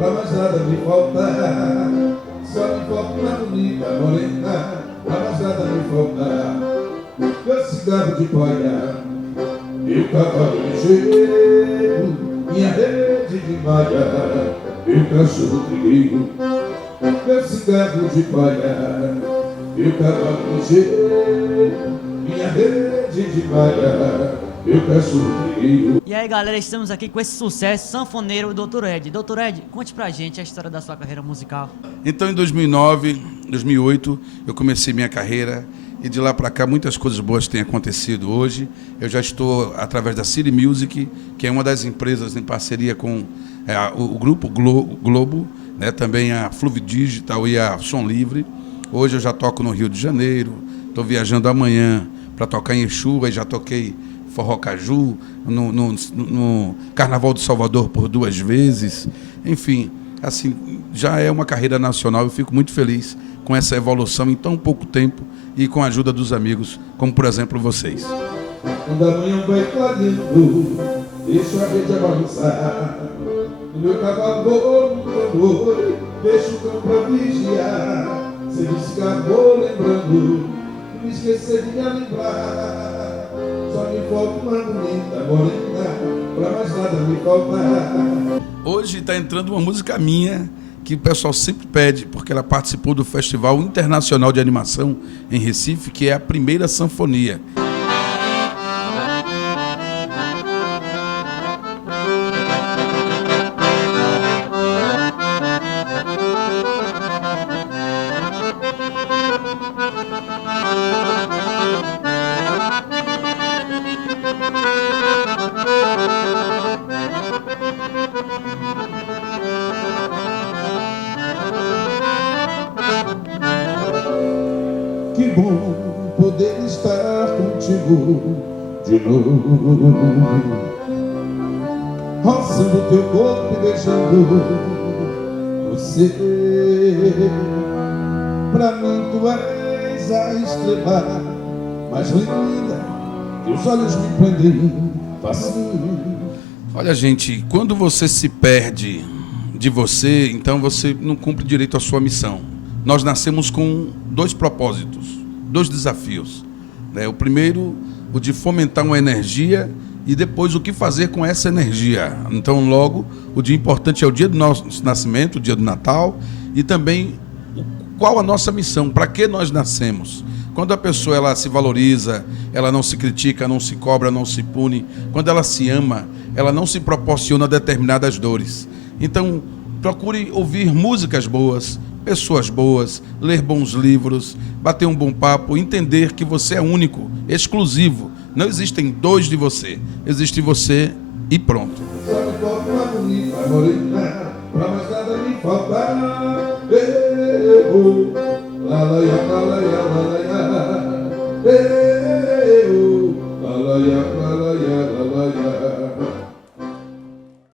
pra mais nada me faltar. Só me falta uma bonita morena, pra mais nada me faltar. Meu cigarro de poia e o cavalo ligeiro, minha rede de malha e o cachorro trigueiro. Meu cigarro de palha e o cavalo ligeiro, minha rede de malha e o cachorro trigueiro. E aí galera, estamos aqui com esse sucesso sanfoneiro, Dr. Ed. Dr. Ed, conte pra gente a história da sua carreira musical. Então em 2009, 2008 eu comecei minha carreira e de lá para cá muitas coisas boas têm acontecido. Hoje eu já estou através da City Music, que é uma das empresas em parceria com o grupo Globo, né, também a Fluve Digital e a Som Livre. Hoje eu já toco no Rio de Janeiro, estou viajando amanhã para tocar em Exu, aí já toquei Forró Caju, no Carnaval de Salvador por 2 vezes. Enfim, assim, já é uma carreira nacional. Eu fico muito feliz com essa evolução em tão pouco tempo e com a ajuda dos amigos, como por exemplo vocês. Quando a manhã vai clareando, deixo a rede balançar. No meu cavalo no tambor, deixo o campo pra vigiar. Se me escapou lembrando, me esquecer de me lembrar. Só me falta uma bonita morena, pra mais nada me faltar. Hoje está entrando uma música minha, que o pessoal sempre pede, porque ela participou do Festival Internacional de Animação em Recife, que é a primeira sanfonia. Que bom poder estar contigo de novo, roçando teu corpo e beijando você. Pra mim tu és a estrela mais linda que os olhos me prendem facinho. Olha, gente, quando você se perde de você, então você não cumpre direito a sua missão. Nós nascemos com 2 propósitos, 2 desafios, né? O primeiro, o de fomentar uma energia, e depois o que fazer com essa energia. Então, logo, o dia importante é o dia do nosso nascimento, o dia do Natal, e também qual a nossa missão, para que nós nascemos. Quando a pessoa ela se valoriza, ela não se critica, não se cobra, não se pune. Quando ela se ama, ela não se proporciona determinadas dores. Então, procure ouvir músicas boas, pessoas boas, ler bons livros, bater um bom papo, entender que você é único, exclusivo. Não existem 2 de você, existe você e pronto. Só me falta uma bonita morena, pra mais nada me faltar. Eu, lá, lá, lá, lá,